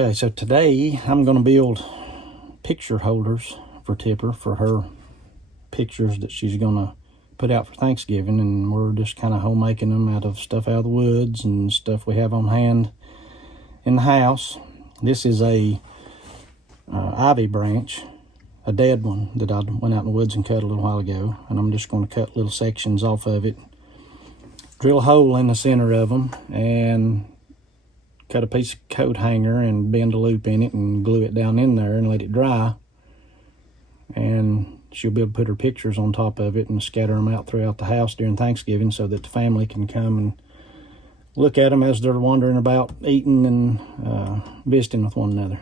Okay, so today I'm going to build picture holders for Tipper for her pictures that she's going to put out for Thanksgiving, and we're just kind of homemaking them out of stuff out of the woods and stuff we have on hand in the house. This is a ivy branch, a dead one that I went out in the woods and cut a little while ago, and I'm just going to cut little sections off of it, drill a hole in the center of them, and cut a piece of coat hanger and bend a loop in it and glue it down in there and let it dry. And she'll be able to put her pictures on top of it and scatter them out throughout the house during Thanksgiving so that the family can come and look at them as they're wandering about eating and visiting with one another.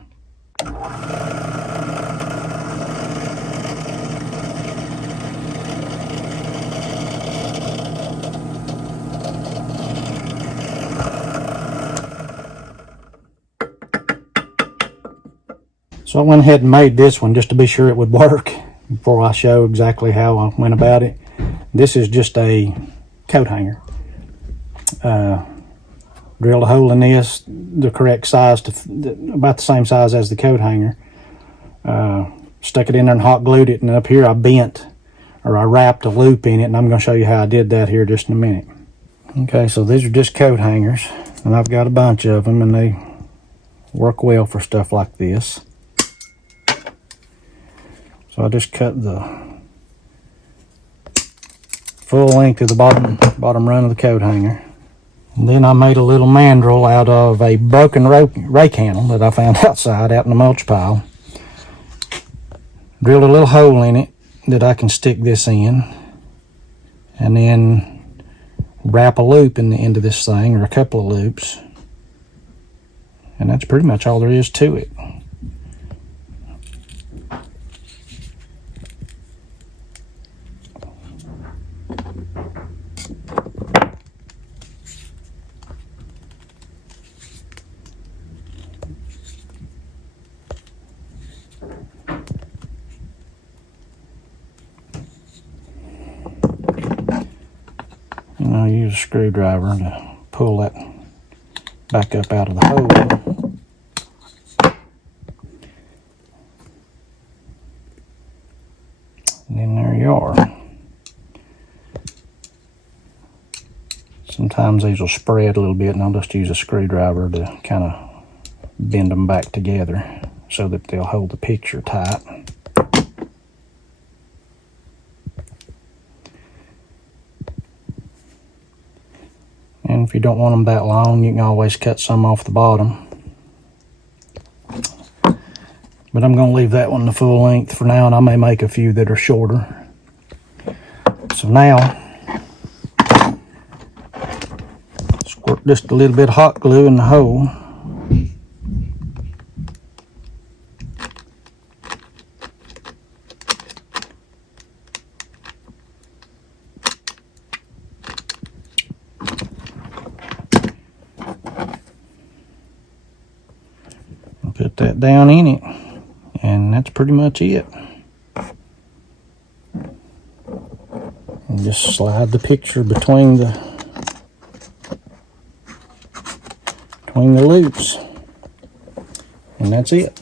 So I went ahead and made this one just to be sure it would work before I show exactly how I went about it. This is just a coat hanger. Drilled a hole in this, the correct size, about the same size as the coat hanger. Stuck it in there and hot glued it, and up here I wrapped a loop in it, and I'm going to show you how I did that here just in a minute. Okay, so these are just coat hangers, and I've got a bunch of them, and they work well for stuff like this. So I just cut the full length of the bottom run of the coat hanger. And then I made a little mandrel out of a broken rake handle that I found outside out in the mulch pile. Drilled a little hole in it that I can stick this in, and then wrap a loop in the end of this thing, or a couple of loops. And that's pretty much all there is to it. And I'll use a screwdriver to pull that back up out of the hole. And then there you are. Sometimes these will spread a little bit, and I'll just use a screwdriver to kind of bend them back together so that they'll hold the picture tight. And if you don't want them that long, you can always cut some off the bottom. But I'm going to leave that one the full length for now, and I may make a few that are shorter. So now, squirt just a little bit of hot glue in the hole. Put that down in it, and that's pretty much it. And just slide the picture between the loops, and that's it.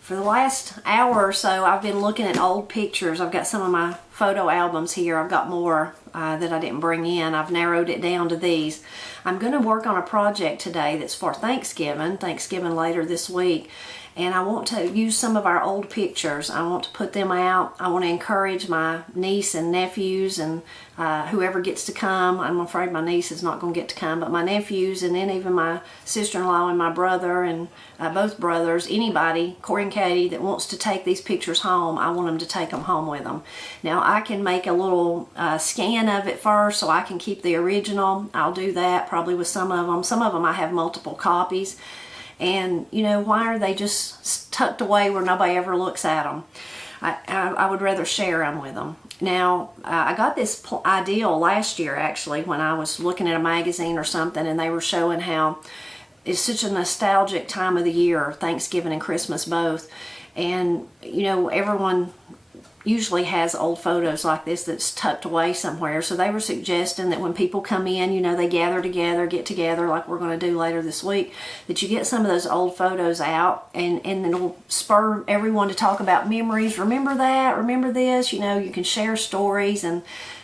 For the last hour or so, I've been looking at old pictures. I've got some of my photo albums here. I've got more that I didn't bring in. I've narrowed it down to these. I'm going to work on a project today that's for Thanksgiving later this week. And I want to use some of our old pictures. I want to put them out. I want to encourage my niece and nephews and whoever gets to come. I'm afraid my niece is not going to get to come, but my nephews, and then even my sister-in-law and my brother and both brothers, anybody, Corey and Katie, that wants to take these pictures home, I want them to take them home with them. Now I can make a little scan of it first so I can keep the original. I'll do that probably with some of them. Some of them I have multiple copies. And, you know, why are they just tucked away where nobody ever looks at them? I would rather share them with them. Now, I got this idea last year, actually, when I was looking at a magazine or something, and they were showing how it's such a nostalgic time of the year, Thanksgiving and Christmas both. And, you know, everyone usually has old photos like this that's tucked away somewhere. So they were suggesting that when people come in, you know, they gather together, get together like we're going to do later this week, that you get some of those old photos out, and it'll spur everyone to talk about memories. Remember that? Remember this? You know, you can share stories, and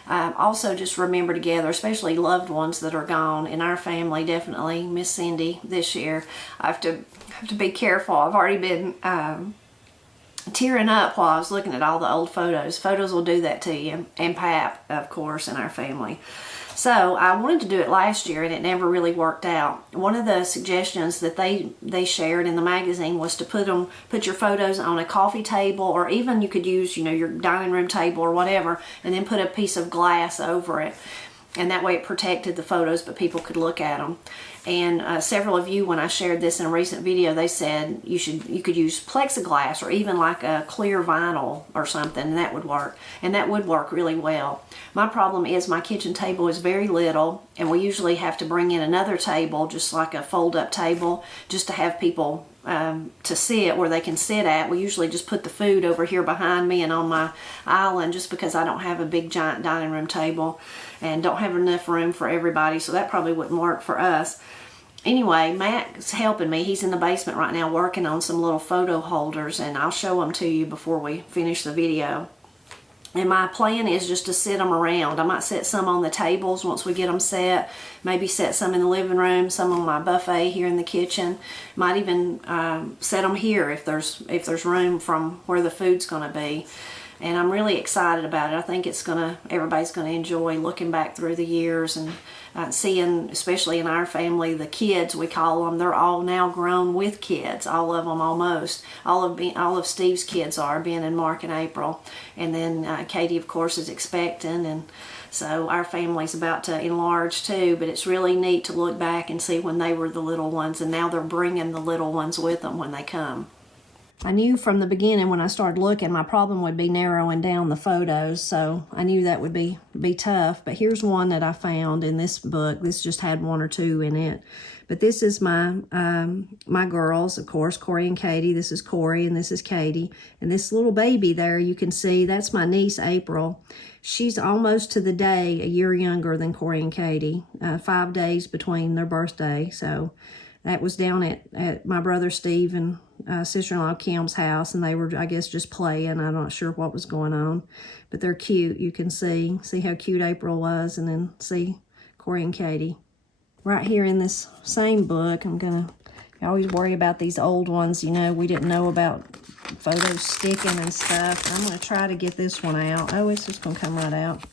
also just remember together, especially loved ones that are gone. In our family, definitely Miss Cindy this year. I have to be careful. I've already been tearing up while I was looking at all the old photos. Photos will do that to you, and Pap, of course, in our family. So I wanted to do it last year, and it never really worked out. One of the suggestions that they shared in the magazine was to put your photos on a coffee table, or even you could use, you know, your dining room table or whatever, and then put a piece of glass over it. And that way it protected the photos, but people could look at them. And several of you, when I shared this in a recent video, they said you could use plexiglass or even like a clear vinyl or something, and that would work. And that would work really well. My problem is my kitchen table is very little, and we usually have to bring in another table, just like a fold-up table, just to have people to sit where they can sit at. We usually just put the food over here behind me and on my island, just because I don't have a big giant dining room table and don't have enough room for everybody, so that probably wouldn't work for us. Anyway, Matt's helping me. He's in the basement right now working on some little photo holders, and I'll show them to you before we finish the video. And my plan is just to set them around. I might set some on the tables once we get them set. Maybe set some in the living room, some on my buffet here in the kitchen. Might even set them here if there's room from where the food's going to be. And I'm really excited about it. I think everybody's gonna enjoy looking back through the years and seeing, especially in our family, the kids, we call them. They're all now grown with kids, all of them almost. All of Steve's kids are, Ben and Mark and April. And then Katie, of course, is expecting, and so our family's about to enlarge too. But it's really neat to look back and see when they were the little ones, and now they're bringing the little ones with them when they come. I knew from the beginning when I started looking, my problem would be narrowing down the photos, so I knew that would be tough. But here's one that I found in this book. This just had one or two in it. But this is my girls, of course, Corey and Katie. This is Corey and this is Katie. And this little baby there, you can see, that's my niece, April. She's almost to the day a year younger than Corey and Katie, 5 days between their birthday. So that was down at my brother Steve and sister-in-law Kim's house, and they were, I guess, just playing. I'm not sure what was going on, but they're cute. You can see how cute April was, and then see Corey and Katie. Right here in this same book, I always worry about these old ones. You know, we didn't know about photos sticking and stuff. I'm going to try to get this one out. Oh, it's just going to come right out.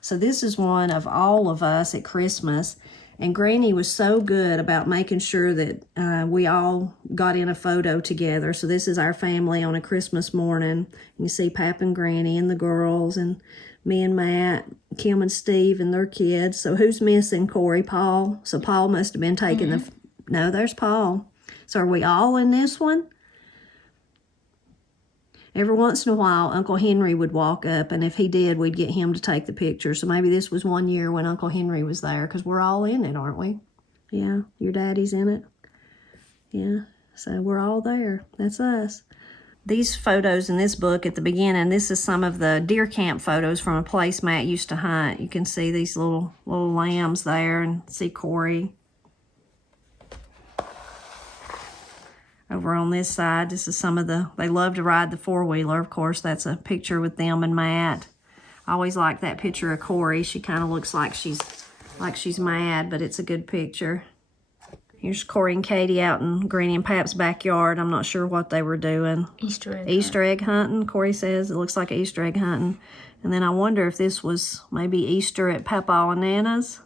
So this is one of all of us at Christmas. And Granny was so good about making sure that we all got in a photo together. So this is our family on a Christmas morning. You see Pap and Granny and the girls and me and Matt, Kim and Steve and their kids. So who's missing, Corey? Paul. So Paul must have been taking no, there's Paul. So are we all in this one? Every once in a while, Uncle Henry would walk up, and if he did, we'd get him to take the picture. So maybe this was one year when Uncle Henry was there, because we're all in it, aren't we? Yeah, your daddy's in it. Yeah, so we're all there. That's us. These photos in this book at the beginning, this is some of the deer camp photos from a place Matt used to hunt. You can see these little lambs there, and see Corey. Over on this side, this is some of they love to ride the four-wheeler. Of course, that's a picture with them and Matt. I always like that picture of Corey. She kind of looks like she's mad, but it's a good picture. Here's Corey and Katie out in Granny and Pap's backyard. I'm not sure what they were doing. Easter egg hunting, Corey says. It looks like Easter egg hunting. And then I wonder if this was maybe Easter at Papa and Nana's.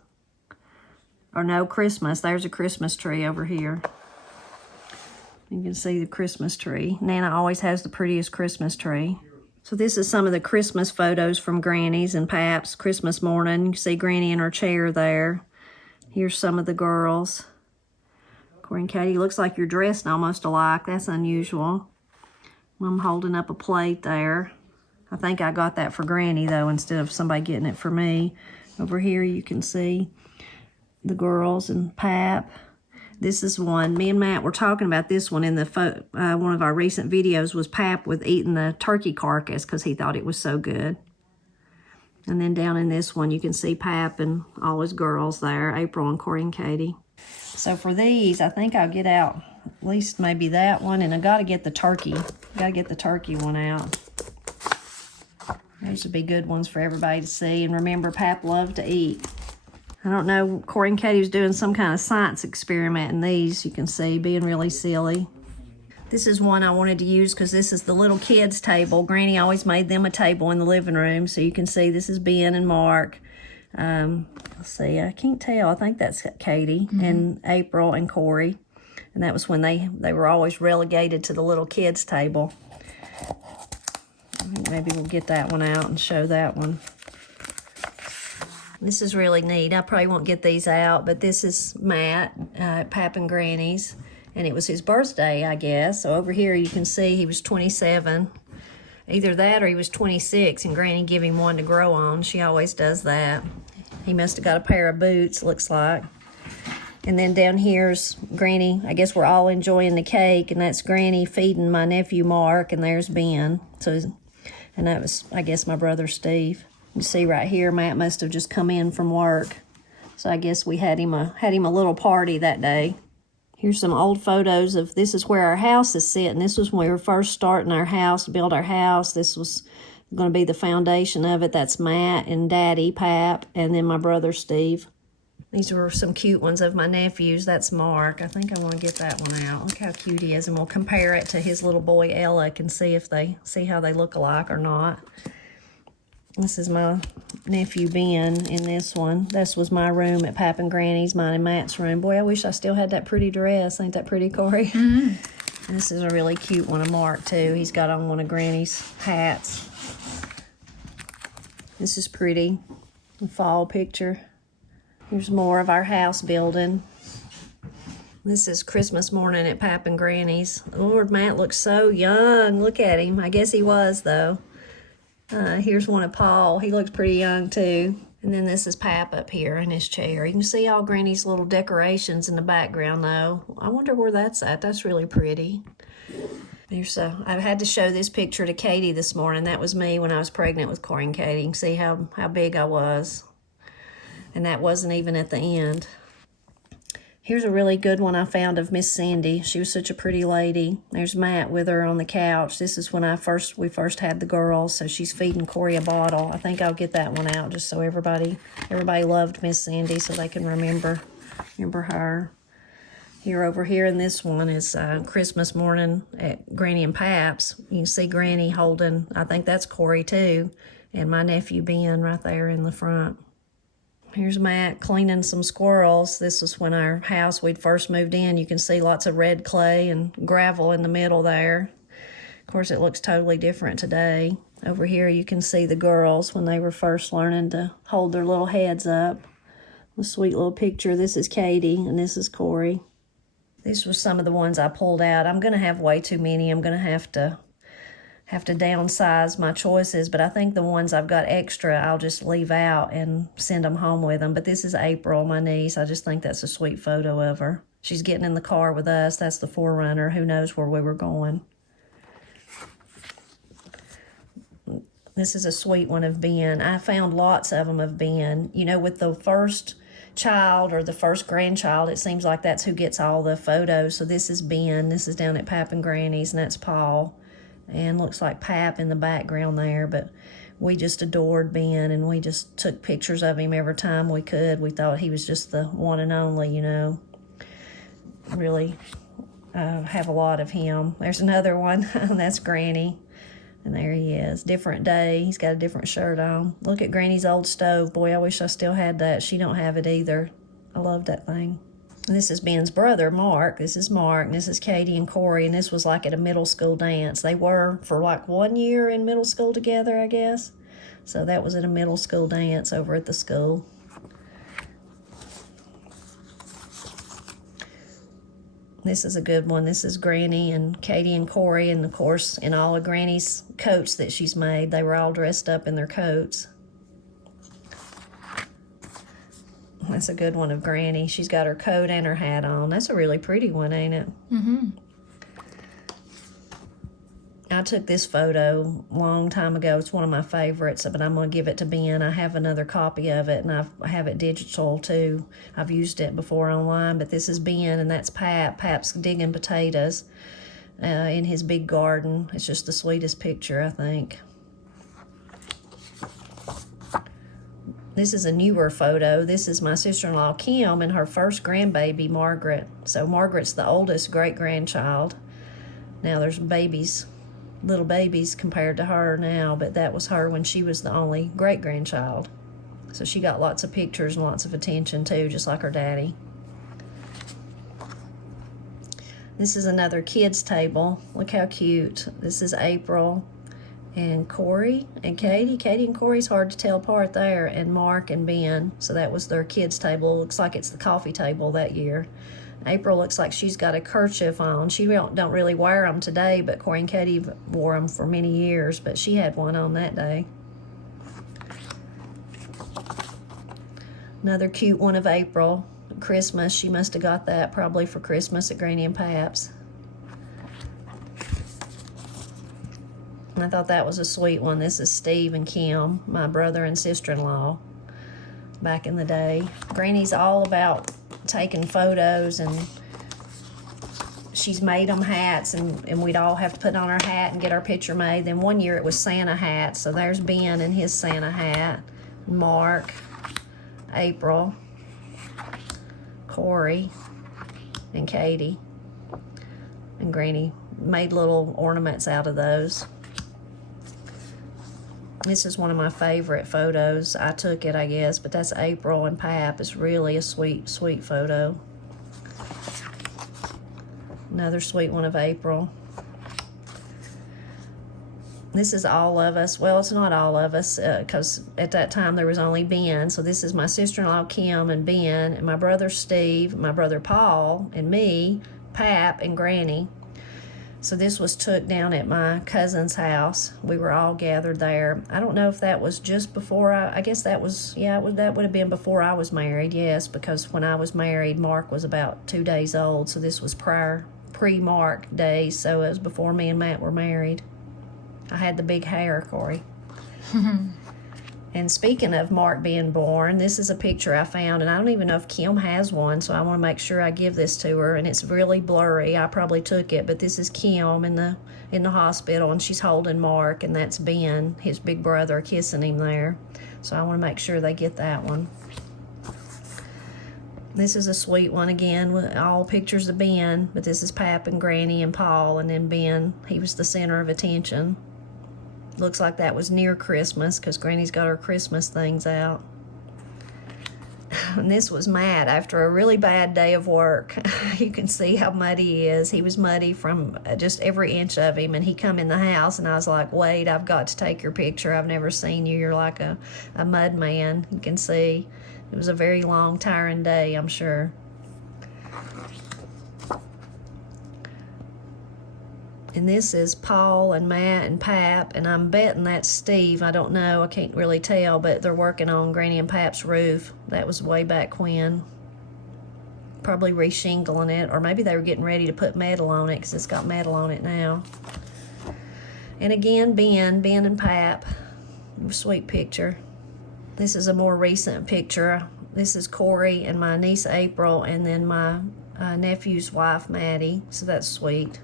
Or no, Christmas. There's a Christmas tree over here. You can see the Christmas tree. Nana always has the prettiest Christmas tree. So this is some of the Christmas photos from Granny's and Pap's Christmas morning. You can see Granny in her chair there. Here's some of the girls. Corey and Katie, looks like you're dressed almost alike. That's unusual. I'm holding up a plate there. I think I got that for Granny, though, instead of somebody getting it for me. Over here you can see the girls and Pap. This is one. Me and Matt were talking about this one in the one of our recent videos was Pap with eating the turkey carcass because he thought it was so good. And then down in this one, you can see Pap and all his girls there, April and Corey and Katie. So for these, I think I'll get out at least maybe that one, and I got to get the turkey. Got to get the turkey one out. Those would be good ones for everybody to see. And remember, Pap loved to eat. I don't know, Corey and Katie was doing some kind of science experiment in these, you can see, being really silly. This is one I wanted to use because this is the little kids' table. Granny always made them a table in the living room, so you can see this is Ben and Mark. Let's see, I can't tell. I think that's Katie and April and Corey. And that was when they were always relegated to the little kids' table. I think maybe we'll get that one out and show that one. This is really neat. I probably won't get these out, but this is Matt at Pap and Granny's, and it was his birthday, I guess. So over here you can see he was 27. Either that or he was 26, and Granny gave him one to grow on. She always does that. He must have got a pair of boots, looks like. And then down here's Granny. I guess we're all enjoying the cake, and that's Granny feeding my nephew Mark, and there's Ben. So, and that was, I guess, my brother Steve. You see right here, Matt must have just come in from work. So I guess we had him a little party that day. Here's some old photos of, this is where our house is sitting. This was when we were first starting our house, build our house. This was going to be the foundation of it. That's Matt and Daddy, Pap, and then my brother Steve. These were some cute ones of my nephews. That's Mark. I think I want to get that one out. Look how cute he is. And we'll compare it to his little boy, Alec, and see how they look alike or not. This is my nephew Ben in this one. This was my room at Pap and Granny's, mine and Matt's room. Boy, I wish I still had that pretty dress. Ain't that pretty, Corey? Mm-hmm. And this is a really cute one of Mark, too. He's got on one of Granny's hats. This is pretty. A fall picture. Here's more of our house building. This is Christmas morning at Pap and Granny's. Lord, Matt looks so young. Look at him. I guess he was, though. Here's one of Paul. He looks pretty young, too. And then this is Pap up here in his chair. You can see all Granny's little decorations in the background, though. I wonder where that's at. That's really pretty. I had to show this picture to Katie this morning. That was me when I was pregnant with Corey and Katie. You can see how big I was. And that wasn't even at the end. Here's a really good one I found of Miss Cindy. She was such a pretty lady. There's Matt with her on the couch. This is when we first had the girls, so she's feeding Corey a bottle. I think I'll get that one out just so everybody loved Miss Cindy, so they can remember her. Over here in this one is Christmas morning at Granny and Pap's. You can see Granny holding, I think that's Corey too, and my nephew Ben right there in the front. Here's Matt cleaning some squirrels. This was when our house, we'd first moved in. You can see lots of red clay and gravel in the middle there. Of course, it looks totally different today. Over here, you can see the girls when they were first learning to hold their little heads up. A sweet little picture. This is Katie, and this is Corey. These were some of the ones I pulled out. I'm going to have way too many. I'm going to have to downsize my choices, but I think the ones I've got extra, I'll just leave out and send them home with them. But this is April, my niece. I just think that's a sweet photo of her. She's getting in the car with us. That's the 4Runner. Who knows where we were going. This is a sweet one of Ben. I found lots of them of Ben. You know, with the first child or the first grandchild, it seems like that's who gets all the photos. So this is Ben. This is down at Pap and Granny's, and that's Paul. And looks like Pap in the background there, but we just adored Ben, and we just took pictures of him every time we could. We thought he was just the one and only, you know. Really have a lot of him. There's another one. That's Granny. And there he is. Different day. He's got a different shirt on. Look at Granny's old stove. Boy, I wish I still had that. She don't have it either. I love that thing. This is Ben's brother, Mark. This is Mark. And this is Katie and Corey. And this was like at a middle school dance. They were for like 1 year in middle school together, I guess. So that was at a middle school dance over at the school. This is a good one. This is Granny and Katie and Corey. And, of course, in all of Granny's coats that she's made, they were all dressed up in their coats. That's a good one of Granny. She's got her coat and her hat on. That's a really pretty one, ain't it? Mm-hmm. I took this photo a long time ago. It's one of my favorites, but I'm going to give it to Ben. I have another copy of it, and I have it digital too. I've used it before online, but this is Ben, and that's Pap. Pap's digging potatoes in his big garden. It's just the sweetest picture, I think. This is a newer photo. This is my sister-in-law, Kim, and her first grandbaby, Margaret. So Margaret's the oldest great-grandchild. Now there's babies, little babies compared to her now, but that was her when she was the only great-grandchild. So she got lots of pictures and lots of attention too, just like her daddy. This is another kids table. Look how cute. This is April and Corey and Katie. Katie and Corey's hard to tell apart there, and Mark and Ben. So that was their kids table. Looks like it's the coffee table that year. April looks like she's got a kerchief on. She don't really wear them today, but Corey and Katie wore them for many years, but she had one on that day. Another cute one of April. Christmas. She must have got that probably for Christmas at Granny and Pap's. And I thought that was a sweet one. This is Steve and Kim, my brother and sister-in-law, back in the day. Granny's all about taking photos, and she's made them hats, and we'd all have to put on our hat and get our picture made. Then one year it was Santa hat, so there's Ben in his Santa hat, Mark, April, Corey, and Katie. And Granny made little ornaments out of those. This is one of my favorite photos. I took it, I guess, but that's April and Pap. It's really a sweet, sweet photo. Another sweet one of April. This is all of us. Well, it's not all of us, because at that time there was only Ben. So this is my sister-in-law Kim and Ben, and my brother Steve, my brother Paul, and me, Pap, and Granny. So this was took down at my cousin's house. We were all gathered there. I don't know if that was just before I guess that was, yeah, that would have been before I was married, yes, because when I was married, Mark was about 2 days old, so this was pre-Mark days, so it was before me and Matt were married. I had the big hair, Corey. And speaking of Mark being born, this is a picture I found, and I don't even know if Kim has one, so I want to make sure I give this to her, and it's really blurry. I probably took it, but this is Kim in the hospital, and she's holding Mark, and that's Ben, his big brother, kissing him there. So I want to make sure they get that one. This is a sweet one again, with all pictures of Ben, but this is Pap and Granny and Paul, and then Ben, he was the center of attention. Looks like that was near Christmas, because Granny's got her Christmas things out. And this was Matt after a really bad day of work. You can see how muddy he is. He was muddy from just every inch of him, and he come in the house, and I was like, wait, I've got to take your picture. I've never seen you. You're like a mud man. You can see it was a very long, tiring day, I'm sure. And this is Paul and Matt and Pap, and I'm betting that's Steve. I don't know. I can't really tell, but they're working on Granny and Pap's roof. That was way back when. Probably re-shingling it, or maybe they were getting ready to put metal on it, because it's got metal on it now. And again, Ben and Pap. Sweet picture. This is a more recent picture. This is Corey and my niece April, and then my nephew's wife Maddie. So that's sweet.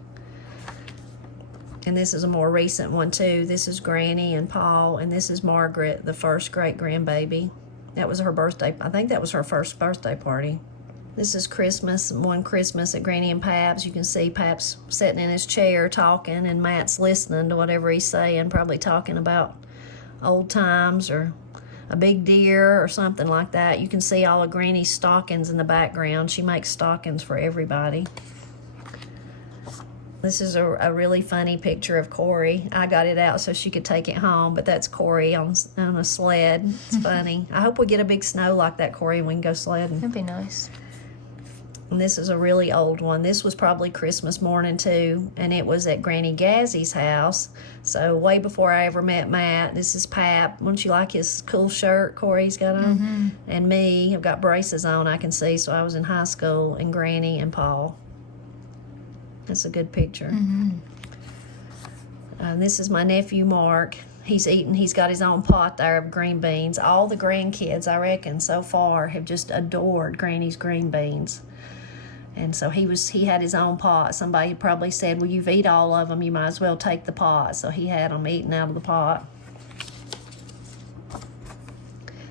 And this is a more recent one too. This is Granny and Paul, and this is Margaret, the first great-grandbaby. That was her birthday. I think that was her first birthday party. This is Christmas, one Christmas at Granny and Pap's. You can see Pap's sitting in his chair talking, and Matt's listening to whatever he's saying, probably talking about old times or a big deer or something like that. You can see all of Granny's stockings in the background. She makes stockings for everybody. This is a really funny picture of Corey. I got it out so she could take it home, but that's Corey on a sled. It's funny. I hope we get a big snow like that, Corey, and we can go sledding. That'd be nice. And this is a really old one. This was probably Christmas morning too, and it was at Granny Gazzy's house. So way before I ever met Matt. This is Pap. Don't you like his cool shirt Corey's got on? And me, I've got braces on, I can see, so I was in high school, and Granny and Paul. That's a good picture. This is my nephew Mark. He's got his own pot there of green beans. All the grandkids, I reckon, so far have just adored Granny's green beans. And so he had his own pot. Somebody probably said, well, you've eat all of them, you might as well take the pot. So he had them eating out of the pot.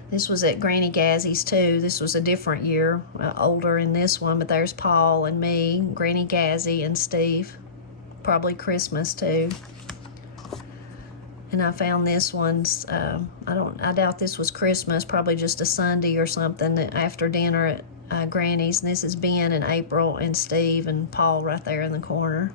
This was at Granny Gazzy's too. This was a different year, older in this one, but there's Paul and me, Granny Gazzy and Steve. Probably Christmas too. And I found this one's, I doubt this was Christmas, probably just a Sunday or something after dinner at Granny's. And this is Ben and April and Steve and Paul right there in the corner.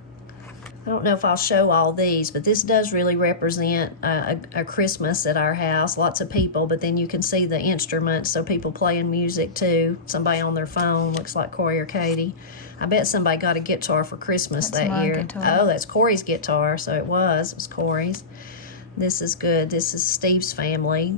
I don't know if I'll show all these, but this does really represent a Christmas at our house. Lots of people, but then you can see the instruments, so people playing music too. Somebody on their phone, looks like Corey or Katie. I bet somebody got a guitar for Christmas that year. Guitar. Oh, that's Corey's guitar, so it was Corey's. This is good. This is Steve's family.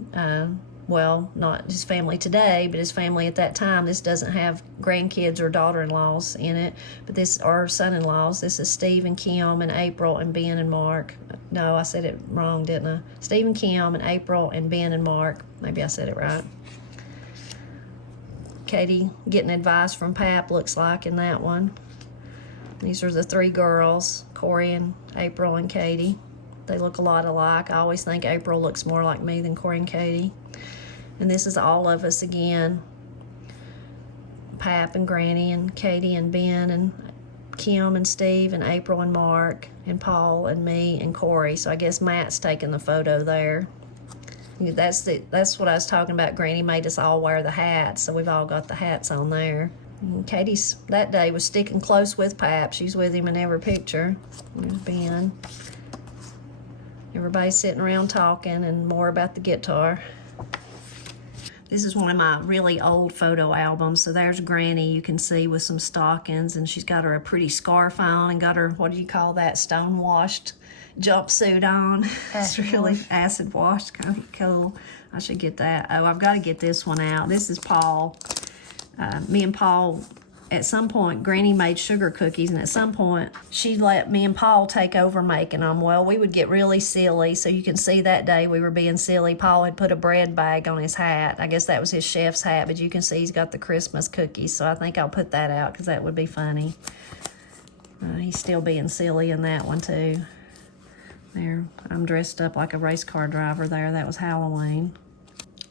Well, not his family today, but his family at that time. This doesn't have grandkids or daughter-in-laws in it, but this are son-in-laws. This is Steve and Kim and April and Ben and Mark. No, I said it wrong, didn't I? Steve and Kim and April and Ben and Mark. Maybe I said it right. Katie getting advice from Pap, looks like, in that one. These are the three girls, Corey and April and Katie. They look a lot alike. I always think April looks more like me than Corey and Katie. And this is all of us again. Pap and Granny and Katie and Ben and Kim and Steve and April and Mark and Paul and me and Corey. So I guess Matt's taking the photo there. That's what I was talking about. Granny made us all wear the hats, so we've all got the hats on there. And Katie's that day was sticking close with Pap. She's with him in every picture. There's Ben. Everybody's sitting around talking and more about the guitar. This is one of my really old photo albums. So there's Granny, you can see, with some stockings, and she's got her a pretty scarf on and got her, what do you call that, stone-washed jumpsuit on. It's really acid washed, kind of cool. I should get that. Oh, I've got to get this one out. This is Paul. Me and Paul, at some point, Granny made sugar cookies, and at some point, she let me and Paul take over making them. Well, we would get really silly, so you can see that day we were being silly. Paul had put a bread bag on his hat. I guess that was his chef's hat, but you can see he's got the Christmas cookies, so I think I'll put that out because that would be funny. He's still being silly in that one, too. There, I'm dressed up like a race car driver there. That was Halloween.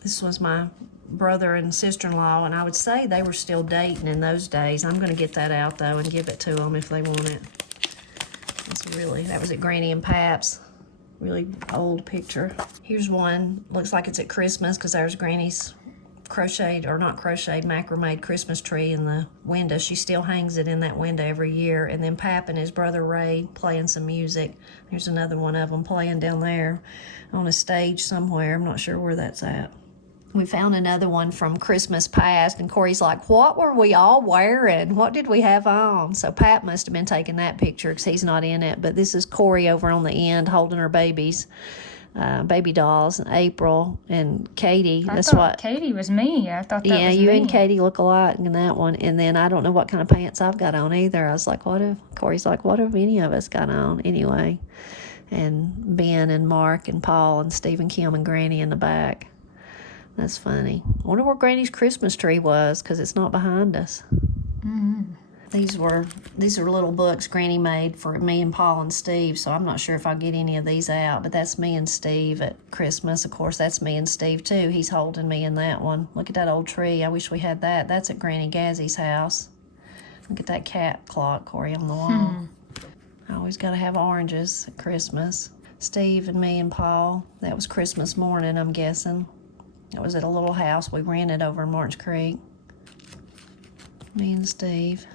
This was my brother and sister-in-law, and I would say they were still dating in those days. I'm going to get that out, though, and give it to them if they want it. That was at Granny and Pap's. Really old picture. Here's one. Looks like it's at Christmas because there's Granny's macrame Christmas tree in the window. She still hangs it in that window every year. And then Pap and his brother Ray playing some music. Here's another one of them playing down there on a stage somewhere. I'm not sure where that's at. We found another one from Christmas past, and Corey's like, what were we all wearing? What did we have on? So Pap must have been taking that picture because he's not in it. But this is Corey over on the end holding her babies. Baby dolls, and April and Katie. I thought Katie was me. I thought that was me. Yeah, you and Katie look alike in that one. And then I don't know what kind of pants I've got on either. I was like, Corey's like, what have any of us got on anyway? And Ben and Mark and Paul and Steve and Kim and Granny in the back. That's funny. I wonder where Granny's Christmas tree was because it's not behind us. Mm-hmm. These are little books Granny made for me and Paul and Steve, so I'm not sure if I'll get any of these out, but that's me and Steve at Christmas. Of course, that's me and Steve, too. He's holding me in that one. Look at that old tree. I wish we had that. That's at Granny Gazzy's house. Look at that cat clock, Corey, on the wall. I always got to have oranges at Christmas. Steve and me and Paul. That was Christmas morning, I'm guessing. It was at a little house we rented over in March Creek. Me and Steve.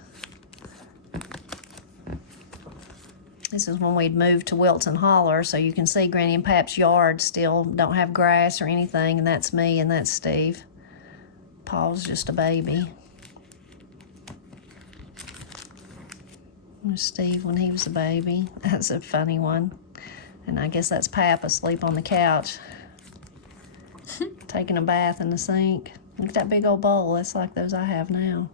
This is when we'd moved to Wilton Holler, so you can see Granny and Pap's yard still don't have grass or anything, and that's me and that's Steve. Paul's just a baby. There's Steve when he was a baby. That's a funny one. And I guess that's Pap asleep on the couch, taking a bath in the sink. Look at that big old bowl. That's like those I have now.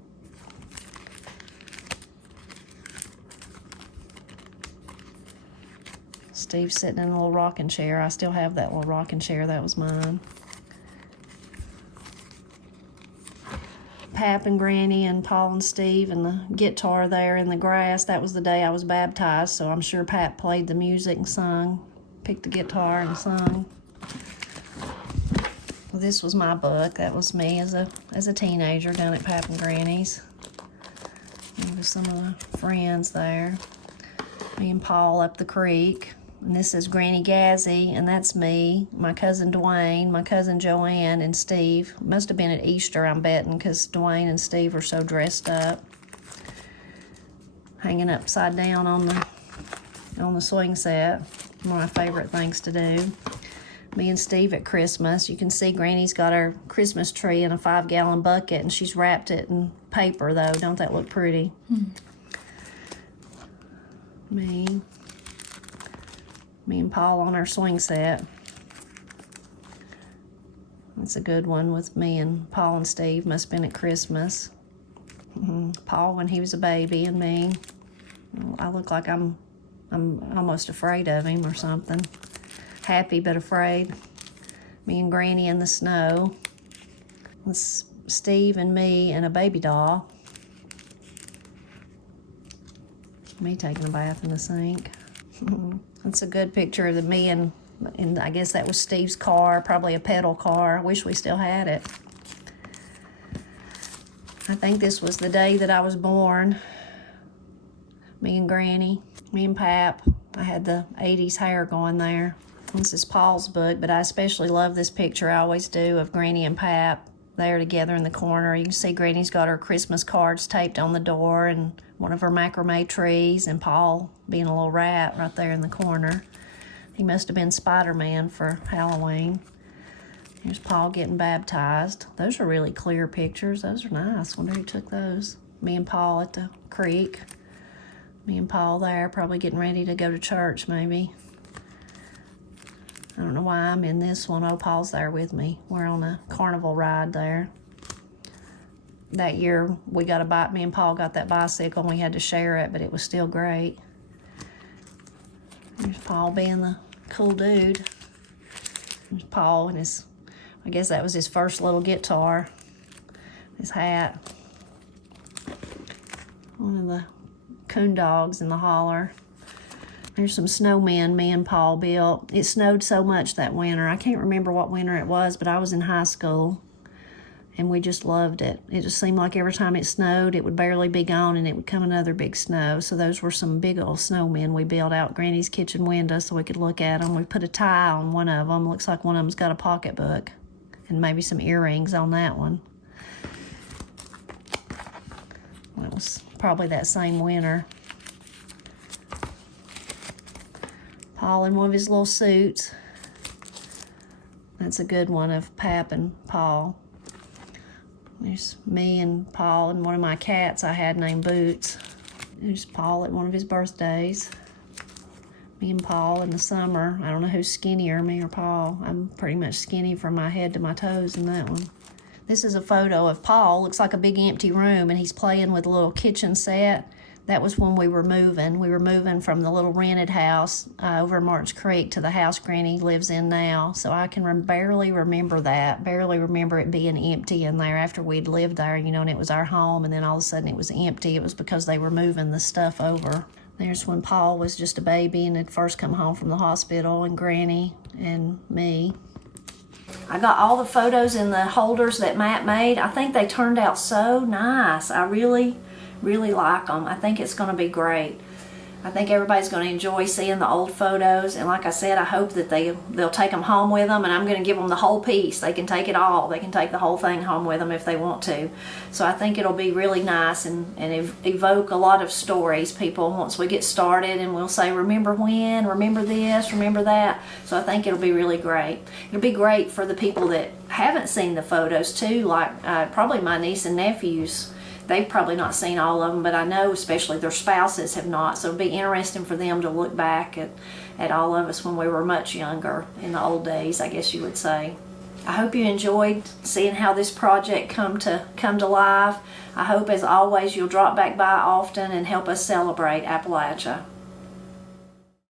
Steve's sitting in a little rocking chair. I still have that little rocking chair. That was mine. Pap and Granny and Paul and Steve and the guitar there in the grass. That was the day I was baptized, so I'm sure Pap played the music and sung, picked the guitar and sung. Well, this was my book. That was me as a teenager down at Pap and Granny's. There was some of the friends there. Me and Paul up the creek. And this is Granny Gazzy, and that's me, my cousin Dwayne, my cousin Joanne, and Steve. Must have been at Easter, I'm betting, because Dwayne and Steve are so dressed up. Hanging upside down on the swing set. One of my favorite things to do. Me and Steve at Christmas. You can see Granny's got her Christmas tree in a 5-gallon bucket, and she's wrapped it in paper, though. Don't that look pretty? Me and Paul on our swing set. That's a good one with me and Paul and Steve. Must have been at Christmas. Paul when he was a baby, and me. I look like I'm almost afraid of him or something. Happy but afraid. Me and Granny in the snow. It's Steve and me and a baby doll. Me taking a bath in the sink. That's a good picture of me and I guess that was Steve's car, probably a pedal car. I wish we still had it. I think this was the day that I was born. Me and Granny, me and Pap. I had the 80s hair going there. This is Paul's book, but I especially love this picture. I always do, of Granny and Pap there together in the corner. You can see Granny's got her Christmas cards taped on the door and one of her macrame trees, and Paul being a little rat right there in the corner. He must have been Spider-Man for Halloween. Here's Paul getting baptized. Those are really clear pictures. Those are nice. Wonder who took those. Me and Paul at the creek. Me and Paul there, probably getting ready to go to church maybe. I don't know why I'm in this one. Oh, Paul's there with me. We're on a carnival ride there. That year, me and Paul got that bicycle, and we had to share it, but it was still great. There's Paul being the cool dude. There's Paul and I guess that was his first little guitar. His hat. One of the coon dogs in the holler. There's some snowmen me and Paul built. It snowed so much that winter. I can't remember what winter it was, but I was in high school, and we just loved it. It just seemed like every time it snowed, it would barely be gone, and it would come another big snow. So those were some big old snowmen we built out Granny's kitchen window so we could look at them. We put a tie on one of them. Looks like one of them's got a pocketbook, and maybe some earrings on that one. Well, it was probably that same winter. Paul in one of his little suits. That's a good one of Pap and Paul. There's me and Paul and one of my cats I had named Boots. There's Paul at one of his birthdays. Me and Paul in the summer. I don't know who's skinnier, me or Paul. I'm pretty much skinny from my head to my toes in that one. This is a photo of Paul. Looks like a big empty room, and he's playing with a little kitchen set. That was when we were moving. We were moving from the little rented house over March Creek to the house Granny lives in now. So I can barely remember that. Barely remember it being empty in there after we'd lived there, and it was our home, and then all of a sudden it was empty. It was because they were moving the stuff over. There's when Paul was just a baby and had first come home from the hospital, and Granny and me. I got all the photos in the holders that Matt made. I think they turned out so nice. I really like them. I think it's going to be great. I think everybody's going to enjoy seeing the old photos, and like I said, I hope that they'll take them home with them, and I'm going to give them the whole piece. They can take it all. They can take the whole thing home with them if they want to. So I think it'll be really nice and evoke a lot of stories, people, once we get started, and we'll say, remember when, remember this, remember that. So I think it'll be really great. It'll be great for the people that haven't seen the photos too, like probably my niece and nephews. they've probably not seen all of them, but I know especially their spouses have not. So it'd be interesting for them to look back at all of us when we were much younger, in the old days, I guess you would say. I hope you enjoyed seeing how this project come to life. I hope, as always, you'll drop back by often and help us celebrate Appalachia.